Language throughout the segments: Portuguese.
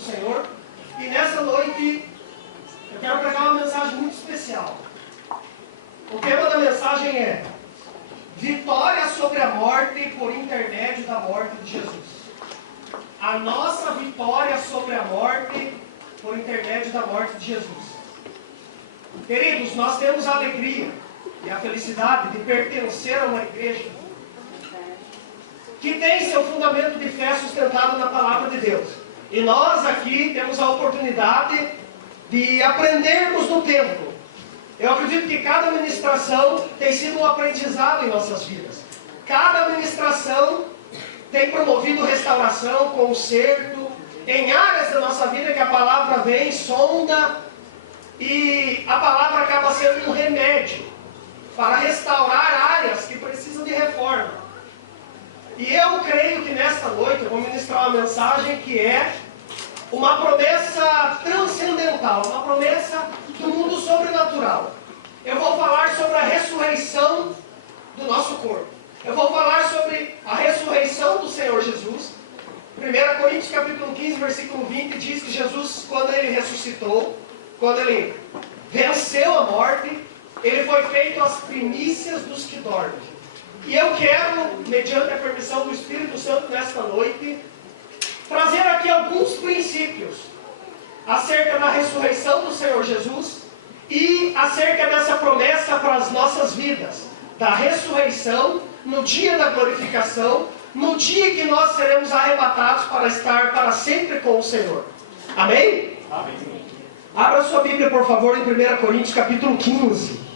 do Senhor. E nessa noite eu quero pregar uma mensagem muito especial. O tema da mensagem é Vitória sobre a morte por intermédio da morte de Jesus. A nossa vitória sobre a morte por intermédio da morte de Jesus. Queridos, nós temos a alegria e a felicidade de pertencer a uma igreja que tem seu fundamento de fé sustentado na palavra de Deus. E nós aqui temos a oportunidade de aprendermos no tempo. Eu acredito que cada ministração tem sido um aprendizado em nossas vidas. Cada ministração tem promovido restauração, conserto, em áreas da nossa vida que a palavra vem, sonda, e a palavra acaba sendo um remédio para restaurar áreas que precisam de reforma. E eu creio que nesta noite eu vou ministrar uma mensagem que é uma promessa transcendental, uma promessa do mundo sobrenatural. Eu vou falar sobre a ressurreição do nosso corpo. Eu vou falar sobre a ressurreição do Senhor Jesus. 1 Coríntios capítulo 15, versículo 20 diz que Jesus, quando ele ressuscitou, quando ele venceu a morte, ele foi feito as primícias dos que dormem. E eu quero, mediante a permissão do Espírito Santo nesta noite, trazer aqui alguns princípios acerca da ressurreição do Senhor Jesus e acerca dessa promessa para as nossas vidas, da ressurreição no dia da glorificação, no dia que nós seremos arrebatados para estar para sempre com o Senhor. Amém? Amém. Abra sua Bíblia, por favor, em 1 Coríntios capítulo 15.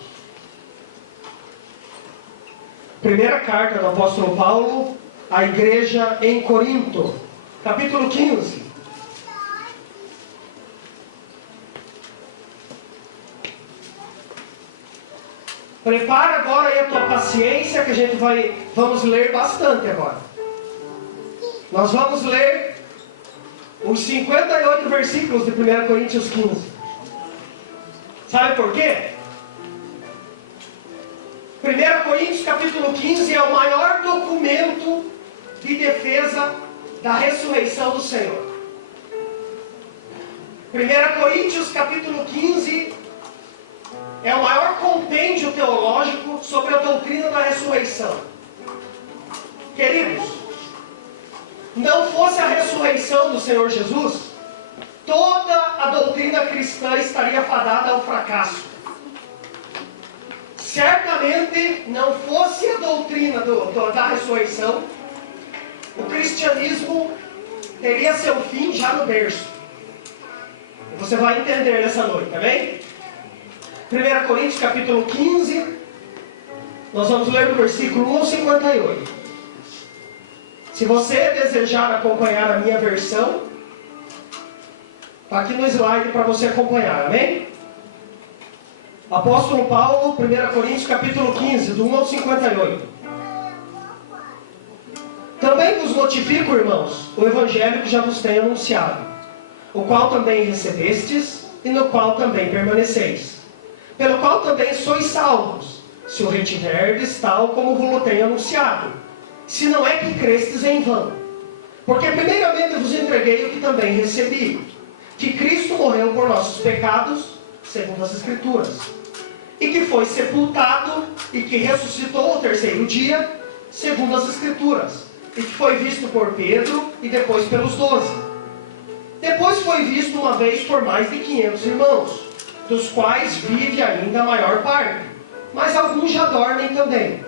Primeira carta do apóstolo Paulo à igreja em Corinto, capítulo 15. Prepara agora aí a tua paciência, que a gente vamos ler bastante agora. Nós vamos ler os 58 versículos de 1 Coríntios 15. Sabe por quê? 1 Coríntios capítulo 15 é o maior documento de defesa da ressurreição do Senhor. 1 Coríntios capítulo 15 é o maior compêndio teológico sobre a doutrina da ressurreição. Queridos, não fosse a ressurreição do Senhor Jesus, toda a doutrina cristã estaria fadada ao fracasso. Certamente, não fosse a doutrina da ressurreição, o cristianismo teria seu fim já no berço. E você vai entender nessa noite, tá bem? 1 Coríntios capítulo 15, nós vamos ler do versículo 1 ao 58. Se você desejar acompanhar a minha versão, está aqui no slide para você acompanhar, amém? Apóstolo Paulo, 1 Coríntios capítulo 15, do 1 ao 58. Também vos notifico, irmãos, o evangelho que já vos tenho anunciado, o qual também recebestes e no qual também permaneceis, pelo qual também sois salvos, se o retiverdes tal como vos tenho anunciado, se não é que crestes em vão. Porque primeiramente vos entreguei o que também recebi, que Cristo morreu por nossos pecados, segundo as Escrituras, e que foi sepultado, e que ressuscitou ao terceiro dia, segundo as Escrituras, e que foi visto por Pedro, e depois pelos 12. Depois foi visto uma vez por mais de 500 irmãos, dos quais vive ainda a maior parte, mas alguns já dormem também.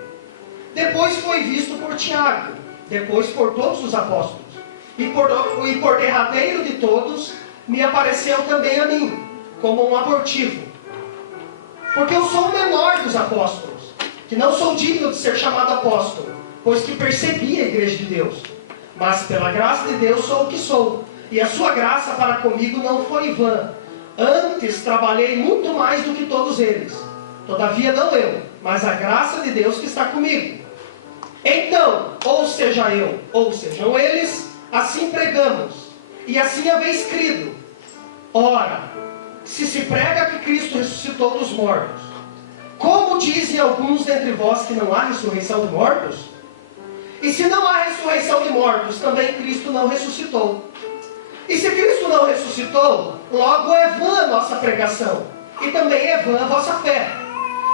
Depois foi visto por Tiago, depois por todos os apóstolos, e por derradeiro de todos, me apareceu também a mim, como um abortivo. Porque eu sou o menor dos apóstolos, que não sou digno de ser chamado apóstolo, pois que perseguia a igreja de Deus. Mas pela graça de Deus sou o que sou, e a sua graça para comigo não foi vã. Antes trabalhei muito mais do que todos eles. Todavia não eu, mas a graça de Deus que está comigo. Então, ou seja eu, ou sejam eles, assim pregamos, e assim haveis crido. Ora, se prega que Cristo ressuscitou dos mortos, como dizem alguns dentre vós que não há ressurreição de mortos? E se não há ressurreição de mortos, também Cristo não ressuscitou. E se Cristo não ressuscitou, logo é vã a nossa pregação, e também é vã a vossa fé.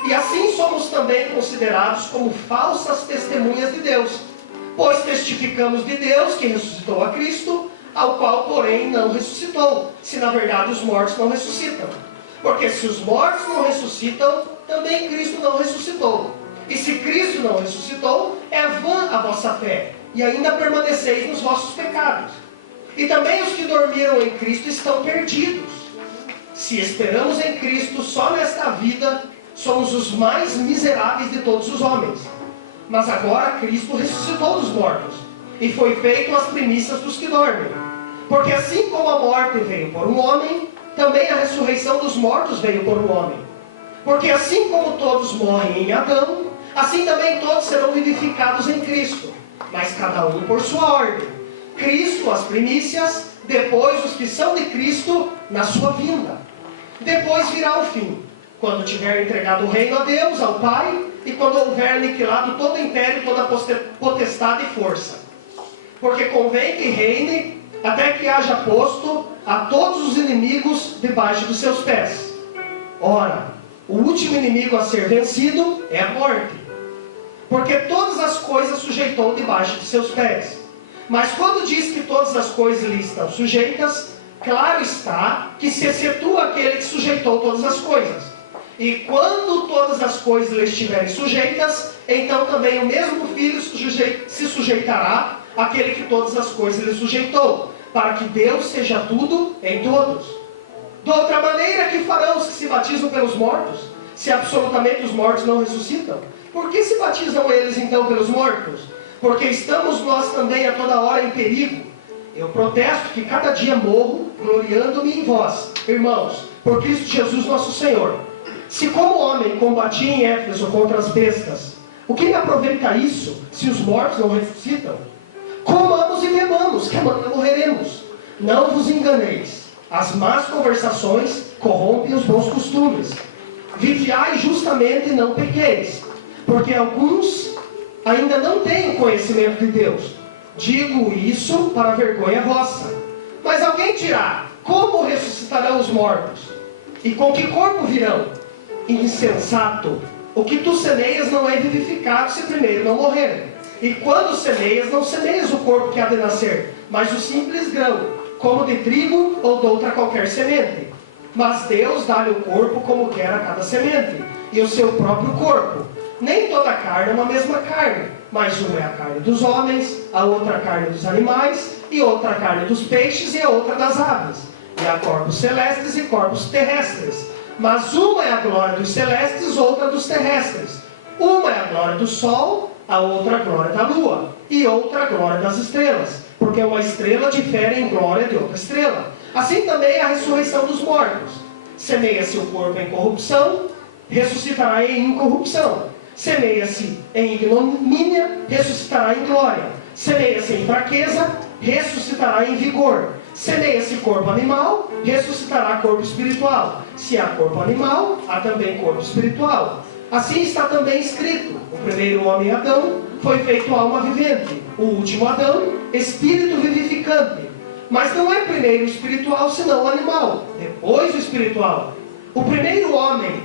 E assim somos também considerados como falsas testemunhas de Deus, pois testificamos de Deus que ressuscitou a Cristo, ao qual, porém, não ressuscitou, se na verdade os mortos não ressuscitam. Porque se os mortos não ressuscitam, também Cristo não ressuscitou. E se Cristo não ressuscitou, é vã a vossa fé, e ainda permaneceis nos vossos pecados. E também os que dormiram em Cristo estão perdidos. Se esperamos em Cristo só nesta vida, somos os mais miseráveis de todos os homens. Mas agora Cristo ressuscitou dos mortos, e foi feito as primícias dos que dormem. Porque assim como a morte veio por um homem, também a ressurreição dos mortos veio por um homem. Porque assim como todos morrem em Adão, assim também todos serão vivificados em Cristo, mas cada um por sua ordem. Cristo as primícias, depois os que são de Cristo na sua vinda. Depois virá o fim, quando tiver entregado o reino a Deus, ao Pai, e quando houver aniquilado todo império, toda potestade e força. Porque convém que reine, até que haja posto a todos os inimigos debaixo dos seus pés. Ora, o último inimigo a ser vencido é a morte, porque todas as coisas sujeitou debaixo de seus pés. Mas quando diz que todas as coisas lhe estão sujeitas, claro está que se excetua aquele que sujeitou todas as coisas. E quando todas as coisas lhe estiverem sujeitas, então também o mesmo Filho se sujeitará àquele que todas as coisas lhe sujeitou, para que Deus seja tudo em todos. De outra maneira, que farão os que se batizam pelos mortos, se absolutamente os mortos não ressuscitam? Por que se batizam eles então pelos mortos? Porque estamos nós também a toda hora em perigo. Eu protesto que cada dia morro, gloriando-me em vós, irmãos, por Cristo Jesus nosso Senhor. Se como homem combati em Éfeso contra as bestas, o que me aproveita isso, se os mortos não ressuscitam? Comamos e bebamos, que amanhã morreremos. Não vos enganeis, as más conversações corrompem os bons costumes. Vigiai justamente e não pequeis, porque alguns ainda não têm conhecimento de Deus. Digo isso para vergonha vossa. Mas alguém dirá, como ressuscitarão os mortos? E com que corpo virão? Insensato, o que tu semeias não é vivificado se primeiro não morrer. E quando semeias, não semeias o corpo que há de nascer, mas o simples grão, como de trigo ou de outra qualquer semente. Mas Deus dá-lhe o corpo como quer a cada semente, e o seu próprio corpo. Nem toda a carne é uma mesma carne, mas uma é a carne dos homens, a outra a carne dos animais, e outra a carne dos peixes, e a outra das aves. E há corpos celestes e corpos terrestres. Mas uma é a glória dos celestes, outra dos terrestres. Uma é a glória do sol, a outra a glória da lua, e outra a glória das estrelas, porque uma estrela difere em glória de outra estrela. Assim também é a ressurreição dos mortos. Semeia-se o corpo em corrupção, ressuscitará em incorrupção. Semeia-se em ignomínia, ressuscitará em glória. Semeia-se em fraqueza, ressuscitará em vigor. Semeia-se corpo animal, ressuscitará corpo espiritual. Se há corpo animal, há também corpo espiritual. Assim está também escrito: o primeiro homem Adão foi feito alma vivente, o último Adão, espírito vivificante. Mas não é primeiro o espiritual, senão o animal, depois o espiritual. O primeiro homem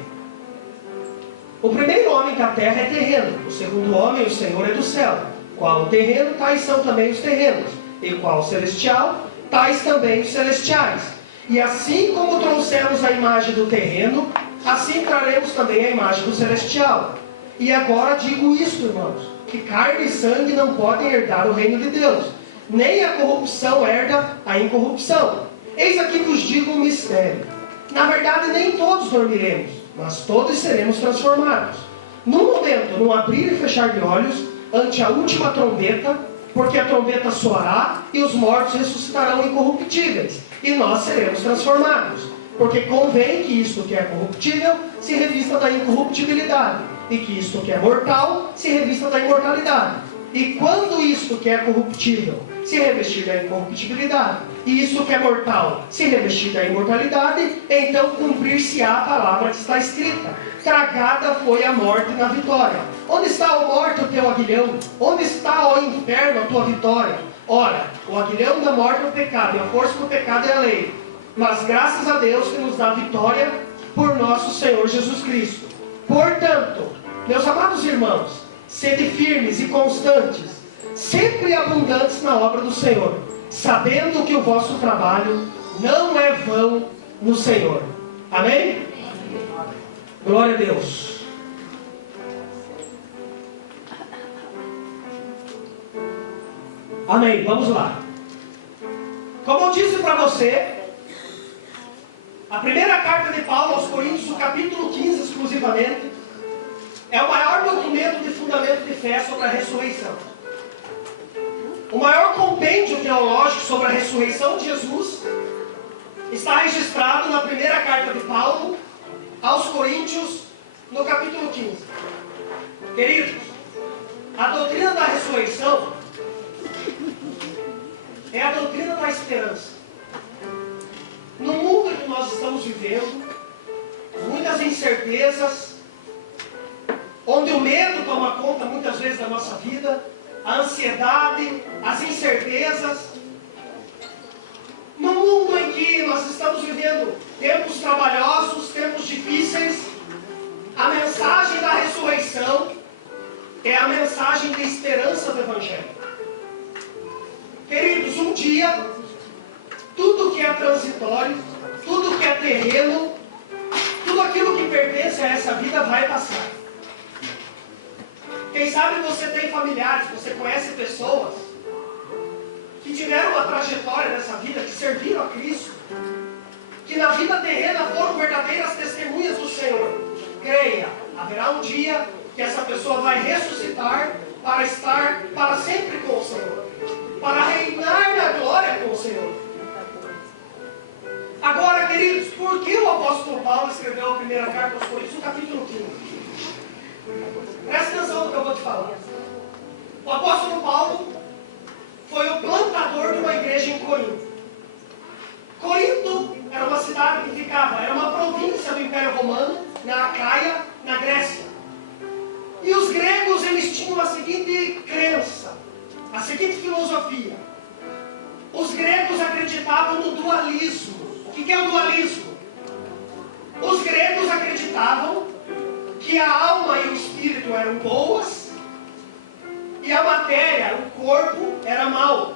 da terra é terreno, o segundo homem, o Senhor, é do céu. Qual o terreno, tais são também os terrenos, e qual o celestial, tais também os celestiais. E assim como trouxemos a imagem do terreno, assim traremos também a imagem do celestial. E agora digo isto, irmãos, que carne e sangue não podem herdar o reino de Deus, nem a corrupção herda a incorrupção. Eis aqui vos digo um mistério. Na verdade, nem todos dormiremos, mas todos seremos transformados. Num momento, num abrir e fechar de olhos, ante a última trombeta, porque a trombeta soará e os mortos ressuscitarão incorruptíveis, e nós seremos transformados. Porque convém que isto que é corruptível se revista da incorruptibilidade, e que isto que é mortal se revista da imortalidade. E quando isto que é corruptível se revestir da incorruptibilidade, e isto que é mortal se revestir da imortalidade, então cumprir-se-á a palavra que está escrita: tragada foi a morte na vitória. Onde está a morte, o teu aguilhão? Onde está, ó inferno, a tua vitória? Ora, o aguilhão da morte é o pecado, e a força do pecado é a lei. Mas graças a Deus que nos dá vitória por nosso Senhor Jesus Cristo. Portanto, meus amados irmãos, sede firmes e constantes, sempre abundantes na obra do Senhor, sabendo que o vosso trabalho não é vão no Senhor. Amém? Glória a Deus. Amém. Vamos lá. Como eu disse para você, a primeira carta de Paulo aos Coríntios, o capítulo 15 exclusivamente, é o maior documento de fundamento de fé sobre a ressurreição. O maior compêndio teológico sobre a ressurreição de Jesus está registrado na primeira carta de Paulo aos Coríntios, no capítulo 15. Queridos, a doutrina da ressurreição é a doutrina da esperança. No mundo que nós estamos vivendo, muitas incertezas, onde o medo toma conta muitas vezes da nossa vida, a ansiedade, as incertezas. No mundo em que nós estamos vivendo tempos trabalhosos, tempos difíceis, a mensagem da ressurreição é a mensagem de esperança do Evangelho. Queridos, um dia, tudo que é transitório, tudo que é terreno, tudo aquilo que pertence a essa vida vai passar. Quem sabe você tem familiares, você conhece pessoas que tiveram uma trajetória nessa vida, que serviram a Cristo, que na vida terrena foram verdadeiras testemunhas do Senhor. Creia, haverá um dia que essa pessoa vai ressuscitar para estar para sempre com o Senhor, para reinar na glória com o Senhor. Agora, queridos, por que o apóstolo Paulo escreveu a primeira carta aos Coríntios, no capítulo 15? Presta atenção no que eu vou te falar. O apóstolo Paulo foi o plantador de uma igreja em Corinto. Corinto era uma cidade que ficava, era uma província do Império Romano, na Acaia, na Grécia. E os gregos, eles tinham a seguinte crença, a seguinte filosofia. Os gregos acreditavam no dualismo. O que é o dualismo? Os gregos acreditavam que a alma e o espírito eram boas e a matéria, o corpo, era mau.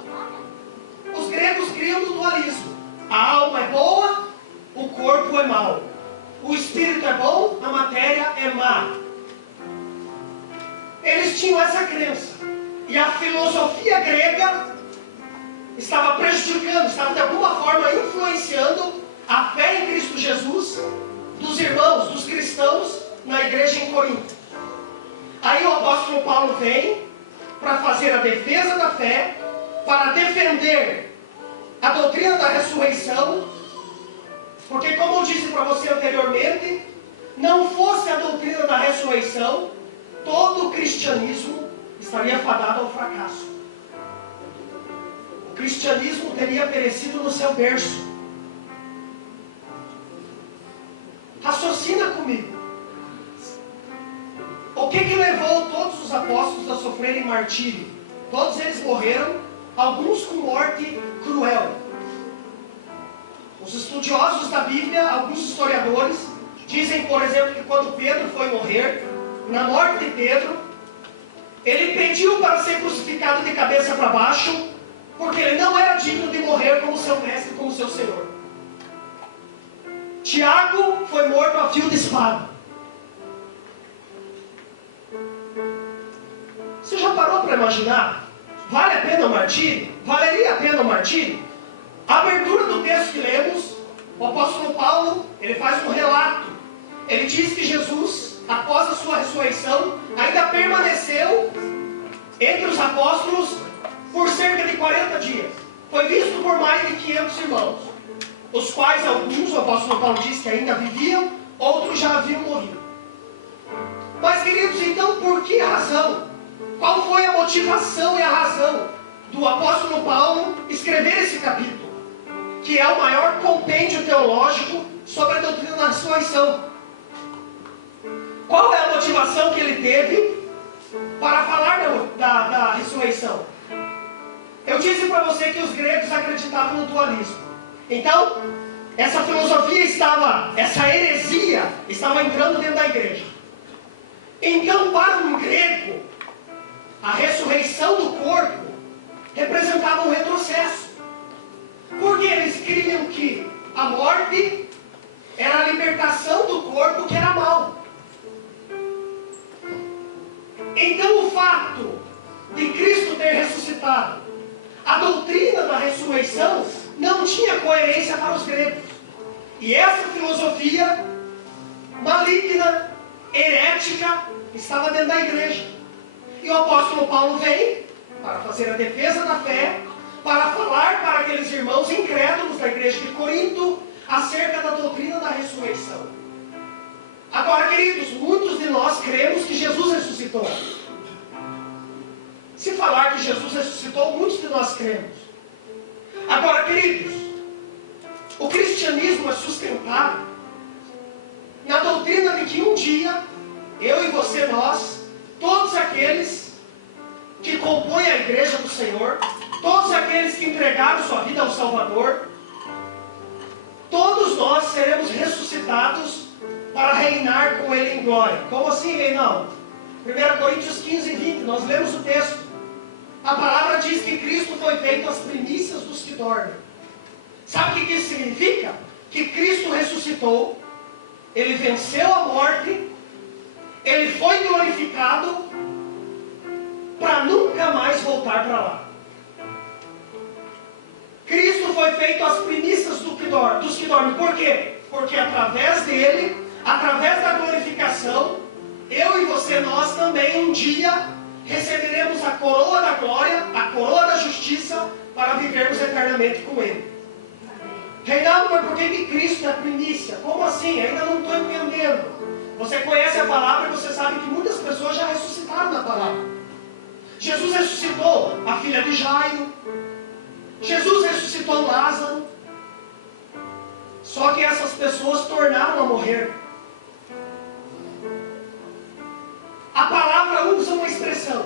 Os gregos criam no dualismo. A alma é boa, o corpo é mau. O espírito é bom, a matéria é má. Eles tinham essa crença. E a filosofia grega estava prejudicando, estava de alguma forma influenciando a fé em Cristo Jesus dos irmãos, dos cristãos na igreja em Corinto. Aí o apóstolo Paulo vem para fazer a defesa da fé, para defender a doutrina da ressurreição, porque como eu disse para você anteriormente, não fosse a doutrina da ressurreição, todo o cristianismo estaria fadado ao fracasso. O cristianismo teria perecido no seu berço. Raciocina comigo. O que levou todos os apóstolos a sofrerem martírio? Todos eles morreram, alguns com morte cruel. Os estudiosos da Bíblia, alguns historiadores, dizem, por exemplo, que quando Pedro foi morrer, na morte de Pedro, ele pediu para ser crucificado de cabeça para baixo, porque ele não era digno de morrer como seu mestre, como seu Senhor. Tiago foi morto a fio de espada. Você já parou para imaginar? Vale a pena o martírio? Valeria a pena o martírio? A abertura do texto que lemos, o apóstolo Paulo, ele faz um relato. Ele diz que Jesus, após a sua ressurreição, ainda permaneceu entre os apóstolos por cerca de 40 dias. Foi visto por mais de 500 irmãos, os quais alguns, o apóstolo Paulo diz que ainda viviam, outros já haviam morrido. Mas, queridos, então por que razão? Qual foi a motivação e a razão do apóstolo Paulo escrever esse capítulo, que é o maior compêndio teológico sobre a doutrina da ressurreição? Qual é a motivação que ele teve para falar da ressurreição? Eu disse para você que os gregos acreditavam no dualismo. Então, essa filosofia essa heresia estava entrando dentro da igreja. Então, para um grego, a ressurreição do corpo representava um retrocesso. Porque eles criam que a morte era a libertação do corpo que era mau. Então, o fato de Cristo ter ressuscitado, a doutrina da ressurreição não tinha coerência para os gregos. E essa filosofia maligna, herética, estava dentro da igreja. E o apóstolo Paulo vem para fazer a defesa da fé, para falar para aqueles irmãos incrédulos da igreja de Corinto acerca da doutrina da ressurreição. Agora, queridos, muitos de nós cremos que Jesus ressuscitou. Se falar que Jesus ressuscitou, muitos de nós cremos. Agora, queridos, o cristianismo é sustentado na doutrina de que um dia, eu e você, nós, todos aqueles que compõem a igreja do Senhor, todos aqueles que entregaram sua vida ao Salvador, todos nós seremos ressuscitados para reinar com Ele em glória. Como assim, Reinaldo? 1 Coríntios 15, 20, nós lemos o texto. A palavra diz que Cristo foi feito as primícias dos que dormem. Sabe o que isso significa? Que Cristo ressuscitou, Ele venceu a morte, Ele foi glorificado para nunca mais voltar para lá. Cristo foi feito as primícias dos que dormem. Por quê? Porque através dele, através da glorificação, eu e você, nós também um dia receberemos a coroa da glória, a coroa da justiça, para vivermos eternamente com Ele. Reinaldo, mas por que Cristo é a primícia? Como assim? Ainda não estou entendendo. Você conhece a palavra e você sabe que muitas pessoas já ressuscitaram na palavra. Jesus ressuscitou a filha de Jairo. Jesus ressuscitou Lázaro. Só que essas pessoas tornaram a morrer. A palavra usa uma expressão.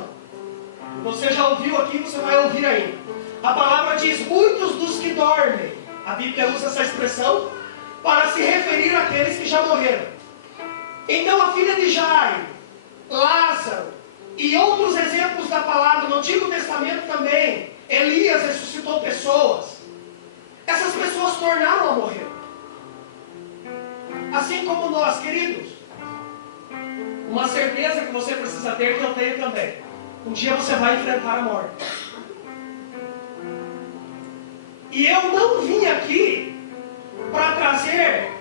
Você já ouviu aqui, você vai ouvir ainda. A palavra diz, muitos dos que dormem. A Bíblia usa essa expressão para se referir àqueles que já morreram. Então a filha de Jairo, Lázaro e outros exemplos da palavra no Antigo Testamento também, Elias ressuscitou pessoas. Essas pessoas tornaram a morrer. Assim como nós, queridos. Uma certeza que você precisa ter, que eu tenho também. Um dia você vai enfrentar a morte. E eu não vim aqui para trazer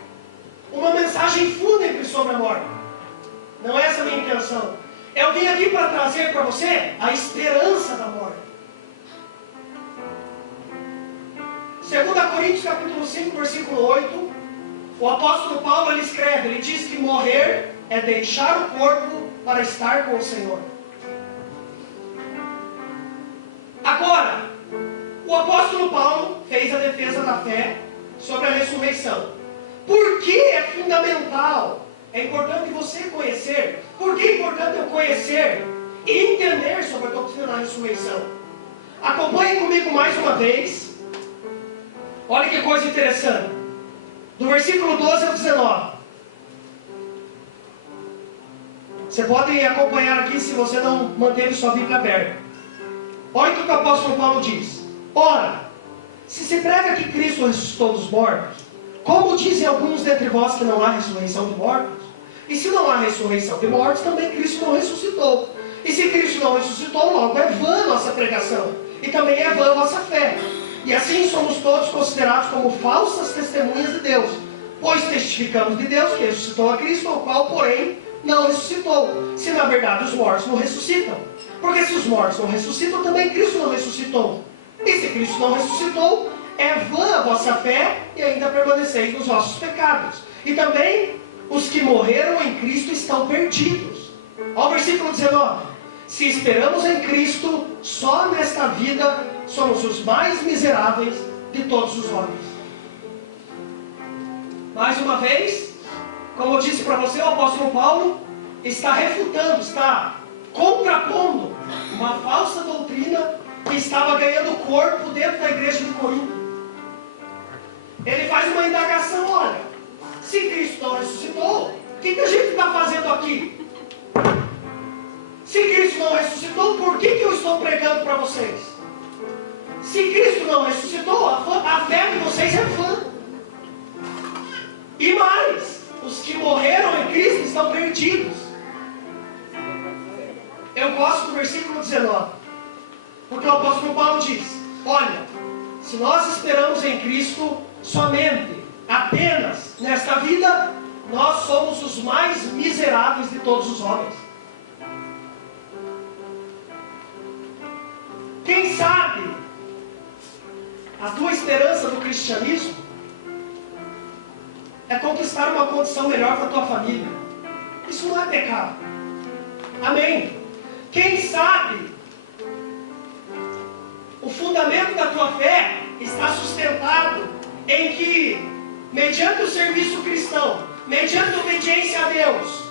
uma mensagem fúnebre sobre a morte. Não é essa a minha intenção. Eu vim aqui para trazer para você a esperança da morte. 2 Coríntios capítulo 5, versículo 8, o apóstolo Paulo ele escreve, ele diz que morrer é deixar o corpo para estar com o Senhor. Agora, o apóstolo Paulo fez a defesa da fé sobre a ressurreição. Por que é fundamental? É importante você conhecer. Por que é importante eu conhecer e entender sobre a doutrina da ressurreição? Acompanhe comigo mais uma vez. Olha que coisa interessante. Do versículo 12 ao 19. Você pode acompanhar aqui se você não manteve sua Bíblia aberta. Olha o que o apóstolo Paulo diz. Ora, se prega que Cristo ressuscitou dos mortos, como dizem alguns dentre vós que não há ressurreição de mortos? E se não há ressurreição de mortos, também Cristo não ressuscitou. E se Cristo não ressuscitou, logo é vã nossa pregação. E também é vã a vossa fé. E assim somos todos considerados como falsas testemunhas de Deus. Pois testificamos de Deus que ressuscitou a Cristo, o qual, porém, não ressuscitou. Se na verdade os mortos não ressuscitam. Porque se os mortos não ressuscitam, também Cristo não ressuscitou. E se Cristo não ressuscitou, é vã a vossa fé e ainda permaneceis nos vossos pecados. E também os que morreram em Cristo estão perdidos. Olha o versículo 19. Se esperamos em Cristo, só nesta vida somos os mais miseráveis de todos os homens. Mais uma vez, como eu disse para você, o apóstolo Paulo está refutando, está contrapondo corpo dentro da igreja de Corinto. Ele faz uma indagação, olha, se Cristo não ressuscitou, o que a gente está fazendo aqui? Se Cristo não ressuscitou, por que eu estou pregando para vocês? Se Cristo não ressuscitou, a fé de vocês é vã. E mais, os que morreram em Cristo estão perdidos. Eu gosto do versículo 19, porque o apóstolo Paulo diz, olha, se nós esperamos em Cristo somente, apenas nesta vida, nós somos os mais miseráveis de todos os homens. Quem sabe a tua esperança no cristianismo é conquistar uma condição melhor para a tua família. Isso não é pecado. Amém? Quem sabe o fundamento da tua fé está sustentado em que, mediante o serviço cristão, mediante a obediência a Deus,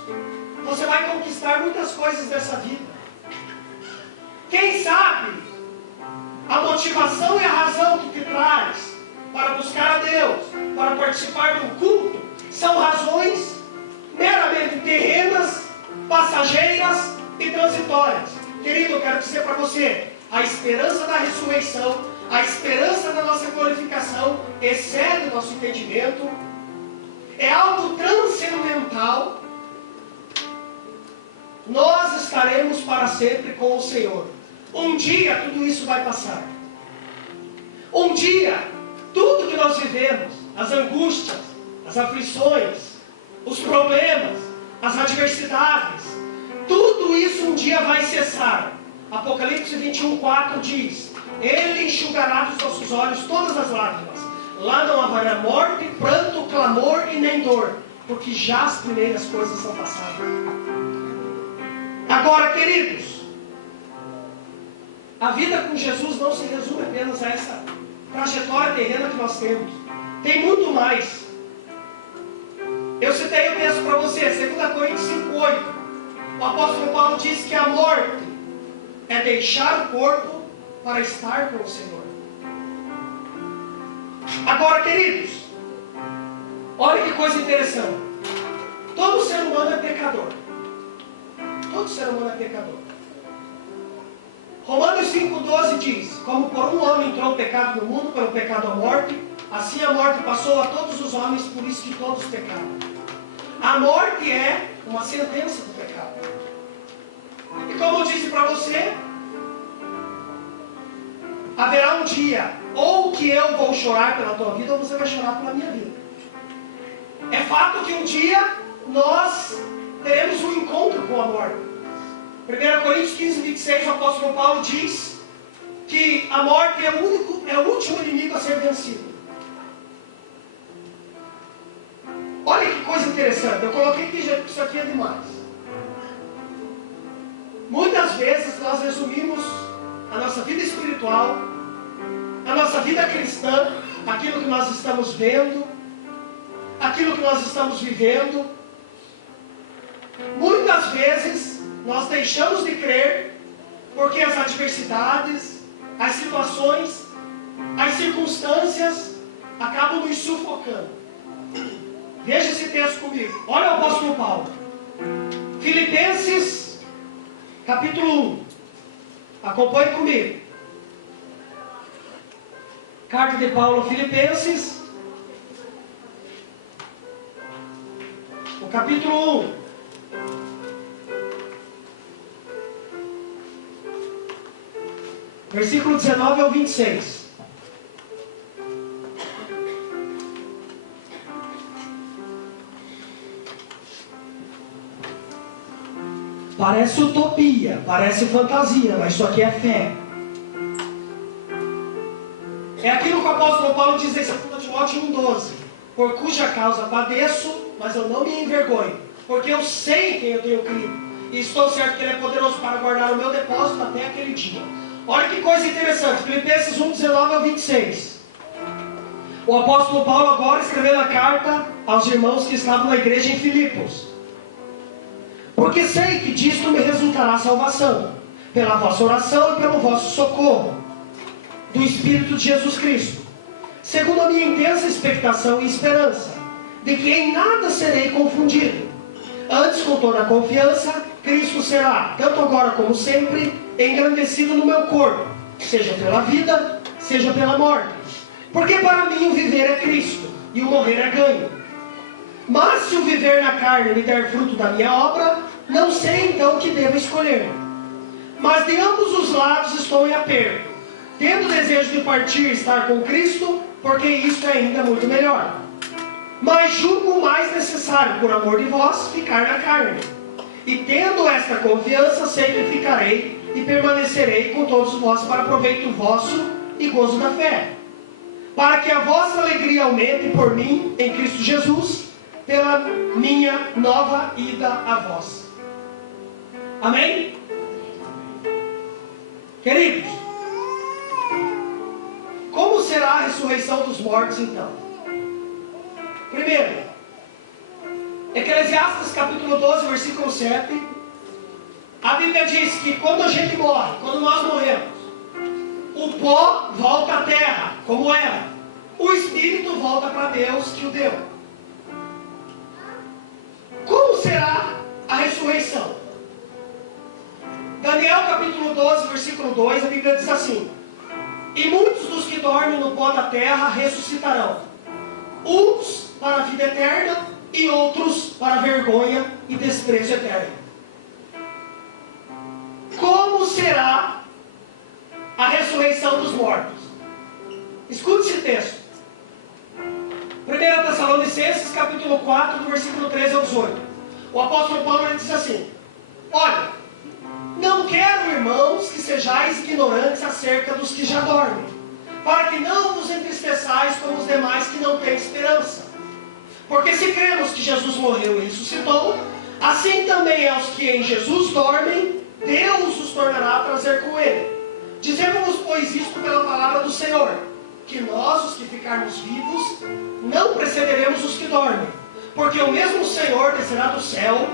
você vai conquistar muitas coisas dessa vida. Quem sabe a motivação e a razão que te traz para buscar a Deus, para participar de um culto, são razões meramente terrenas, passageiras e transitórias. Querido, eu quero dizer para você, a esperança da ressurreição, a esperança da nossa glorificação excede o nosso entendimento, é algo transcendental. Nós estaremos para sempre com o Senhor. Um dia tudo isso vai passar. Um dia, tudo que nós vivemos, as angústias, as aflições, os problemas, as adversidades, tudo isso um dia vai cessar. Apocalipse 21:4 diz, Ele enxugará dos nossos olhos todas as lágrimas. Lá não haverá morte, pranto, clamor e nem dor, porque já as primeiras coisas são passadas. Agora, queridos, a vida com Jesus não se resume apenas a essa trajetória terrena que nós temos. Tem muito mais. Eu citei o texto para você, 2 Coríntios 5:8. O apóstolo Paulo diz que a morte é deixar o corpo para estar com o Senhor. Agora, queridos, olha que coisa interessante. Todo ser humano é pecador. Todo ser humano é pecador. Romanos 5:12 diz, como por um homem entrou o pecado no mundo, pelo pecado a morte, assim a morte passou a todos os homens, por isso que todos pecaram. A morte é uma sentença do pecado. E como eu disse para você, haverá um dia, ou que eu vou chorar pela tua vida, ou você vai chorar pela minha vida. É fato que um dia nós teremos um encontro com a morte. 1 Coríntios 15:26, o apóstolo Paulo diz que a morte é o último inimigo a ser vencido. Olha que coisa interessante, eu coloquei que isso aqui é demais. Muitas vezes nós resumimos a nossa vida espiritual, a nossa vida cristã, aquilo que nós estamos vendo, aquilo que nós estamos vivendo. Muitas vezes nós deixamos de crer porque as adversidades, as situações, as circunstâncias acabam nos sufocando. Veja esse texto comigo. Olha o apóstolo Paulo. Filipenses, capítulo 1. Acompanhe comigo. Carta de Paulo a Filipenses, o capítulo 1. Versículo 19 ao 26. Parece utopia, parece fantasia, mas isso aqui é fé. É aquilo que o apóstolo Paulo diz em 2 Timóteo 1:12. Por cuja causa padeço, mas eu não me envergonho, porque eu sei em quem eu tenho crido, e estou certo que Ele é poderoso para guardar o meu depósito até aquele dia. Olha que coisa interessante, Filipenses 1:19 ao 26. O apóstolo Paulo agora escrevendo a carta aos irmãos que estavam na igreja em Filipos. Porque sei que disto me resultará salvação, pela vossa oração e pelo vosso socorro. do Espírito de Jesus Cristo, segundo a minha intensa expectação e esperança, de que em nada serei confundido. Antes, com toda a confiança, Cristo será, tanto agora como sempre, engrandecido no meu corpo, seja pela vida, seja pela morte. Porque para mim o viver é Cristo, e o morrer é ganho. Mas se o viver na carne me der fruto da minha obra, não sei então o que devo escolher. Mas de ambos os lados estou em aperto, tendo desejo de partir e estar com Cristo, porque isso é ainda muito melhor. Mas julgo mais necessário, por amor de vós, ficar na carne. E tendo esta confiança, sei que ficarei e permanecerei com todos vós para proveito vosso e gozo da fé, para que a vossa alegria aumente por mim, em Cristo Jesus, pela minha nova ida a vós. Amém? Queridos, como será a ressurreição dos mortos então? Primeiro, Eclesiastes capítulo 12, versículo 7, a Bíblia diz que quando a gente morre, quando nós morremos, o pó volta à terra, como era. O Espírito volta para Deus que o deu. Como será a ressurreição? Daniel capítulo 12, versículo 2, a Bíblia diz assim: e muitos dos que dormem no pó da terra ressuscitarão, uns para a vida eterna e outros para a vergonha e desprezo eterno. Como será a ressurreição dos mortos? Escute esse texto. 1 Tessalonicenses capítulo 4, do versículo 13 ao 18. O apóstolo Paulo ele diz assim: olha, não quero, irmãos, que sejais ignorantes acerca dos que já dormem, para que não vos entristeçais como os demais que não têm esperança. Porque se cremos que Jesus morreu e ressuscitou, assim também aos que em Jesus dormem, Deus os tornará a trazer com ele. Dizemos-vos, pois, isto pela palavra do Senhor, que nós, os que ficarmos vivos, não precederemos os que dormem. Porque o mesmo Senhor descerá do céu,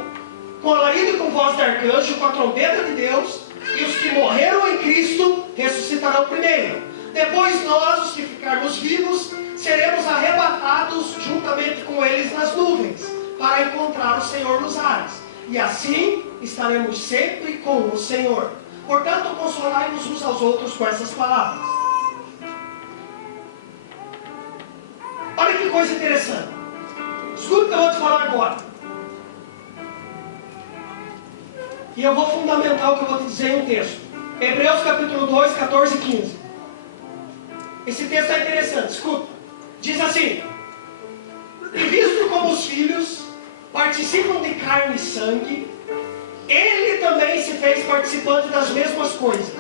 com alarido e com voz de arcanjo, com a trombeta de Deus, e os que morreram em Cristo ressuscitarão primeiro. Depois nós, os que ficarmos vivos, seremos arrebatados juntamente com eles nas nuvens, para encontrar o Senhor nos ares. E assim estaremos sempre com o Senhor. Portanto, consolai-vos uns aos outros com essas palavras. Olha que coisa interessante. Escuta o que eu vou te falar agora. E eu vou fundamentar o que eu vou te dizer em um texto. Hebreus capítulo 2, 14 e 15. Esse texto é interessante, escuta. Diz assim: e visto como os filhos participam de carne e sangue, ele também se fez participante das mesmas coisas,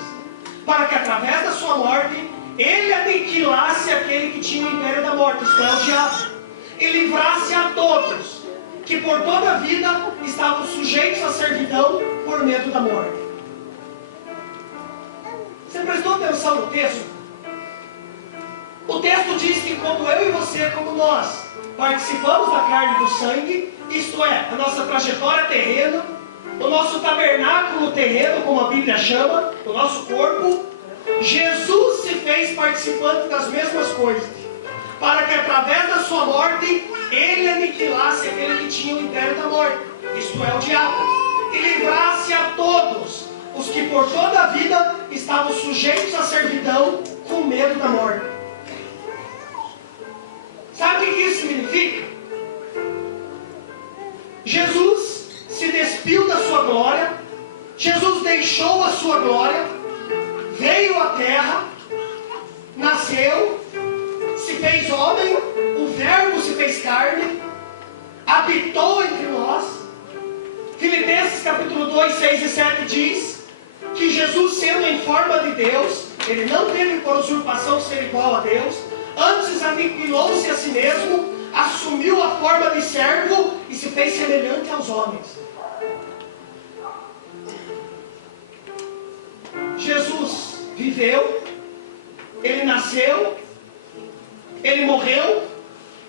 para que através da sua morte, ele aniquilasse aquele que tinha o império da morte, isto é, o diabo, e livrasse a todos, que por toda a vida estavam sujeitos à servidão por medo da morte. Você prestou atenção no texto? O texto diz que como eu e você, como nós, participamos da carne e do sangue, isto é, a nossa trajetória terrena, o nosso tabernáculo terreno, como a Bíblia chama, o nosso corpo, Jesus se fez participante das mesmas coisas, para que através da sua morte, ele aniquilasse aquele que tinha o império da morte, isto é, o diabo, e livrasse a todos os que por toda a vida estavam sujeitos à servidão com medo da morte. Sabe o que isso significa? Jesus se despiu da sua glória, Jesus deixou a sua glória, veio à terra, nasceu, se fez homem, o verbo se fez carne, habitou entre nós. Filipenses capítulo 2, 6 e 7 diz que Jesus, sendo em forma de Deus, ele não teve por usurpação ser igual a Deus, antes aniquilou-se a si mesmo, assumiu a forma de servo e se fez semelhante aos homens. Jesus viveu, ele nasceu, ele morreu,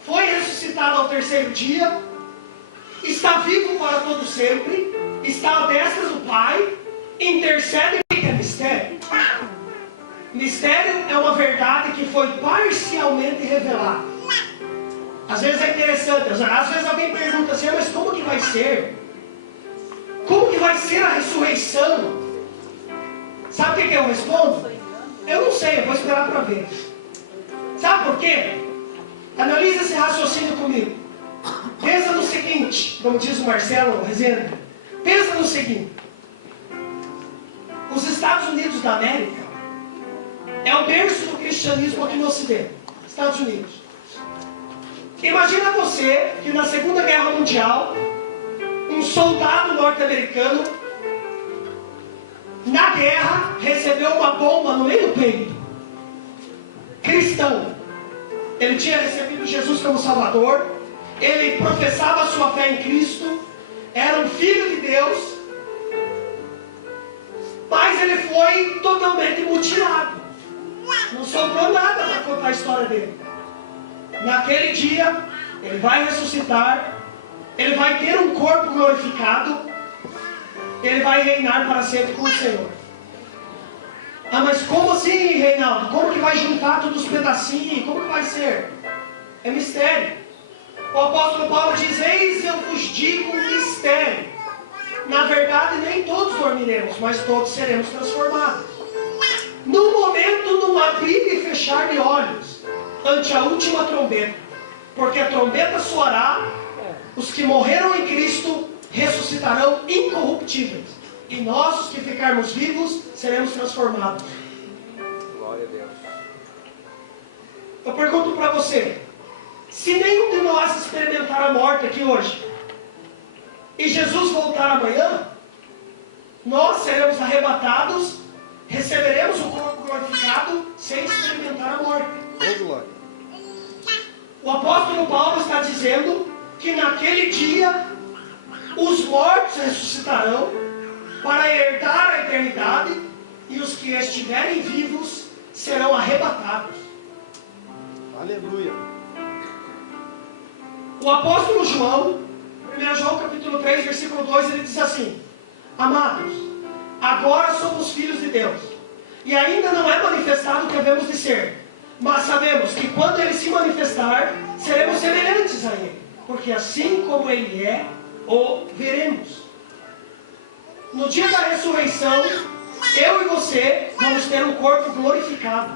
foi ressuscitado ao terceiro dia, está vivo para todo sempre, está à destra do Pai, intercede. O que é mistério? mistério é uma verdade que foi parcialmente revelada. Às vezes é interessante, às vezes alguém pergunta assim, mas como que vai ser? Como que vai ser a ressurreição? Sabe o que eu respondo? Eu não sei, eu vou esperar para ver. Sabe por quê? Analisa esse raciocínio comigo. Pensa no seguinte, como diz o Marcelo Rezende, pensa no seguinte. Os Estados Unidos da América é o berço do cristianismo aqui no Ocidente. Estados Unidos. Imagina você que na Segunda Guerra Mundial, um soldado norte-americano, na guerra, recebeu uma bomba no meio do peito. Cristão. Ele tinha recebido Jesus como Salvador. Ele professava a sua fé em Cristo. Era um filho de Deus. Mas ele foi totalmente mutilado. Não sobrou nada para contar a história dele. Naquele dia, ele vai ressuscitar. Ele vai ter um corpo glorificado. Ele vai reinar para sempre com o Senhor. Ah, mas como assim, Reinaldo? Como que vai juntar todos os pedacinhos? Como que vai ser? É mistério. O apóstolo Paulo diz, eis eu vos digo um mistério. Na verdade, nem todos dormiremos, mas todos seremos transformados. No momento, num abrir e fechar de olhos, ante a última trombeta. Porque a trombeta soará, os que morreram em Cristo ressuscitarão incorruptíveis. E nós, os que ficarmos vivos, seremos transformados. Glória a Deus. Eu pergunto para você, se nenhum de nós experimentar a morte aqui hoje, e Jesus voltar amanhã, nós seremos arrebatados, receberemos o corpo glorificado, sem experimentar a morte. Oh, glória. O apóstolo Paulo está dizendo que naquele dia, os mortos ressuscitarão, para herdar a eternidade, e os que estiverem vivos serão arrebatados. Aleluia. O apóstolo João, 1 João capítulo 3, versículo 2, ele diz assim, amados, agora somos filhos de Deus, e ainda não é manifestado o que havemos de ser, mas sabemos que quando ele se manifestar, seremos semelhantes a ele, porque assim como ele é, o veremos. No dia da ressurreição, eu e você vamos ter um corpo glorificado,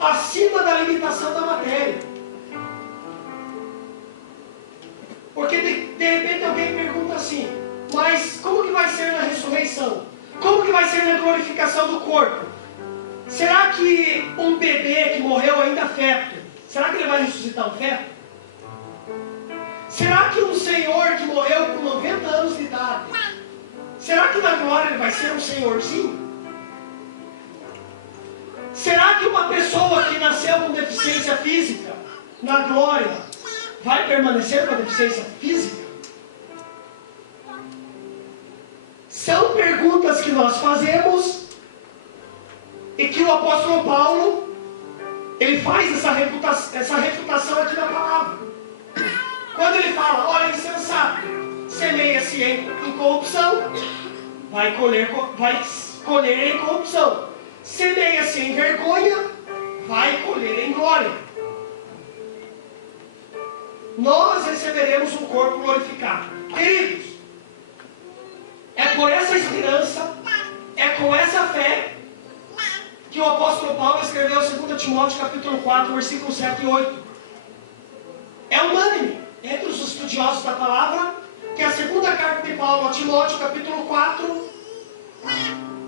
acima da limitação da matéria. Porque de repente alguém pergunta assim, mas como que vai ser na ressurreição? Como que vai ser na glorificação do corpo? Será que um bebê que morreu ainda feto, será que ele vai ressuscitar um feto? Será que um senhor que morreu com 90 anos de idade, será que na glória ele vai ser um senhorzinho? Será que uma pessoa que nasceu com deficiência física, na glória, vai permanecer com a deficiência física? São perguntas que nós fazemos e que o apóstolo Paulo, ele faz essa refutação aqui na palavra. Quando ele fala, olha, insensato, semeia-se em corrupção, vai colher em corrupção. Semeia-se em vergonha, vai colher em glória. Nós receberemos um corpo glorificado. Queridos, é por essa esperança, é com essa fé, que o apóstolo Paulo escreveu 2 Timóteo capítulo 4, versículos 7 e 8. É unânime entre os estudiosos da palavra, que a segunda carta de Paulo a Timóteo, capítulo 4,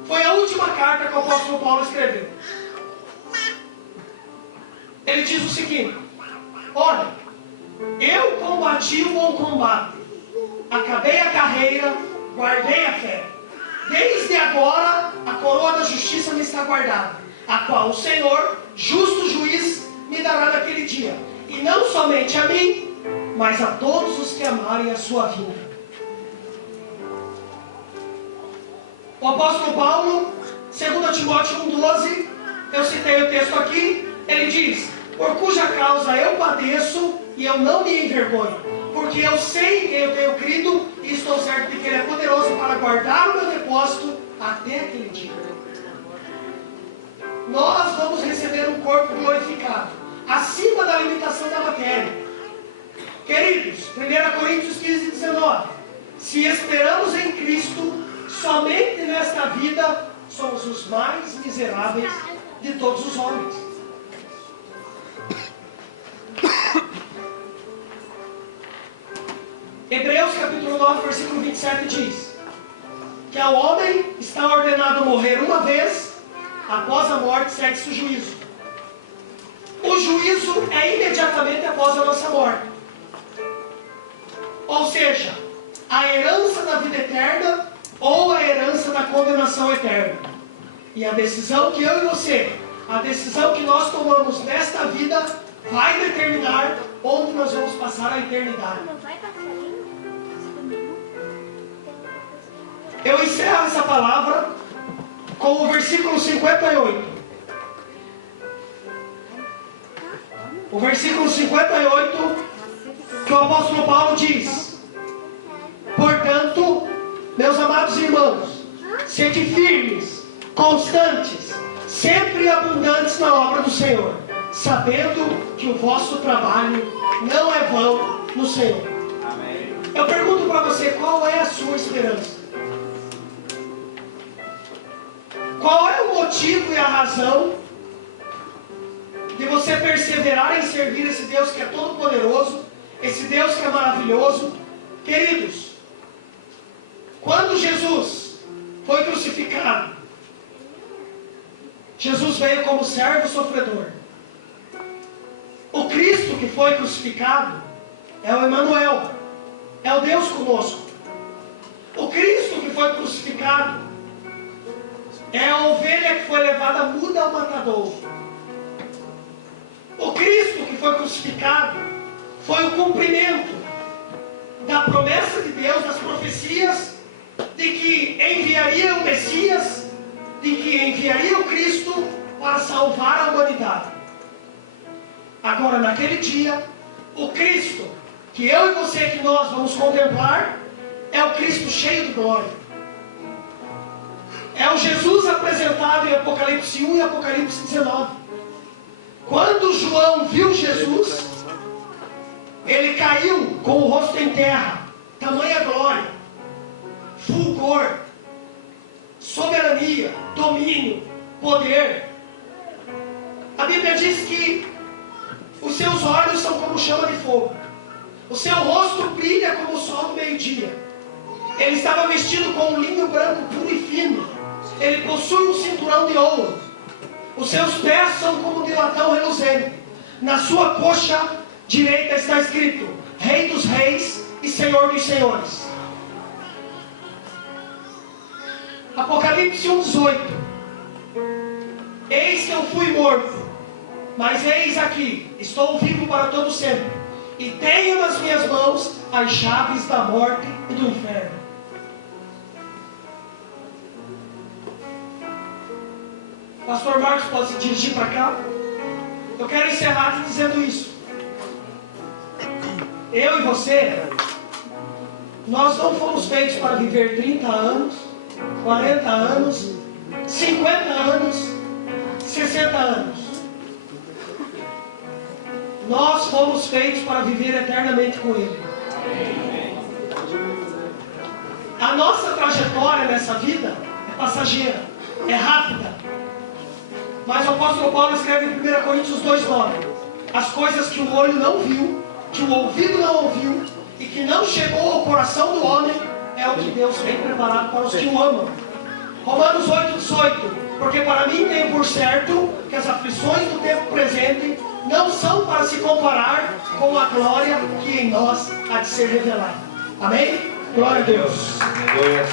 foi a última carta que o apóstolo Paulo escreveu. Ele diz o seguinte, olha, eu combati o bom combate, acabei a carreira, guardei a fé. Desde agora, a coroa da justiça me está guardada, a qual o Senhor, justo juiz, me dará naquele dia. E não somente a mim, mas a todos os que amarem a sua vinda. O apóstolo Paulo, 2 Timóteo 1,12, eu citei o texto aqui, ele diz, por cuja causa eu padeço e eu não me envergonho, porque eu sei em quem eu tenho crido e estou certo de que Ele é poderoso para guardar o meu depósito até aquele dia. nós vamos receber um corpo glorificado, acima da limitação da matéria. Queridos, 1 Coríntios 15, 19. Se esperamos em Cristo, somente nesta vida, somos os mais miseráveis de todos os homens. Hebreus capítulo 9, versículo 27 diz que ao homem está ordenado morrer uma vez, após a morte segue-se o juízo. O juízo é imediatamente após a nossa morte. Ou seja, a herança da vida eterna ou a herança da condenação eterna. E a decisão que eu e você, a decisão que nós tomamos nesta vida, vai determinar onde nós vamos passar a eternidade. Eu encerro essa palavra com o versículo 58. O versículo 58, que o apóstolo Paulo diz: portanto, meus amados irmãos, sede firmes, constantes, sempre abundantes na obra do Senhor, sabendo que o vosso trabalho não é vão no Senhor. Amém. Eu pergunto para você, qual é a sua esperança? Qual é o motivo e a razão de você perseverar em servir esse Deus que é todo poderoso, esse Deus que é maravilhoso? Queridos, quando Jesus foi crucificado, Jesus veio como servo sofredor. O Cristo que foi crucificado é o Emanuel, é o Deus conosco. O Cristo que foi crucificado é a ovelha que foi levada muda ao matadouro. O Cristo que foi crucificado foi o cumprimento da promessa de Deus, das profecias, de que enviaria o Messias, de que enviaria o Cristo para salvar a humanidade. Agora, naquele dia, o Cristo que eu e você, que nós vamos contemplar, é o Cristo cheio de glória. É o Jesus apresentado em Apocalipse 1 e Apocalipse 19. Quando João viu Jesus, ele caiu com o rosto em terra. Tamanha glória, fulgor, soberania, domínio, poder. A Bíblia diz que os seus olhos são como chama de fogo. O seu rosto brilha como o sol do meio-dia. Ele estava vestido com um linho branco puro e fino. Ele possui um cinturão de ouro. Os seus pés são como de latão reluzente. Na sua coxa direita está escrito: Rei dos Reis e Senhor dos Senhores. Apocalipse 1:18. Eis que eu fui morto, mas eis aqui, estou vivo para todo sempre, e tenho nas minhas mãos as chaves da morte e do inferno. Pastor Marcos pode se dirigir para cá? Eu quero encerrar te dizendo isso. Eu e você, nós não fomos feitos para viver 30 anos, 40 anos, 50 anos, 60 anos. Nós fomos feitos para viver eternamente com Ele. A nossa trajetória nessa vida é passageira, é rápida. Mas o apóstolo Paulo escreve em 1 Coríntios 2:9: as coisas que o olho não viu, que o ouvido não ouviu e que não chegou ao coração do homem, é o que Deus tem preparado para os que o amam. Romanos 8:18: porque para mim tenho por certo que as aflições do tempo presente não são para se comparar com a glória que em nós há de ser revelada. Amém? Glória a Deus. Aleluia.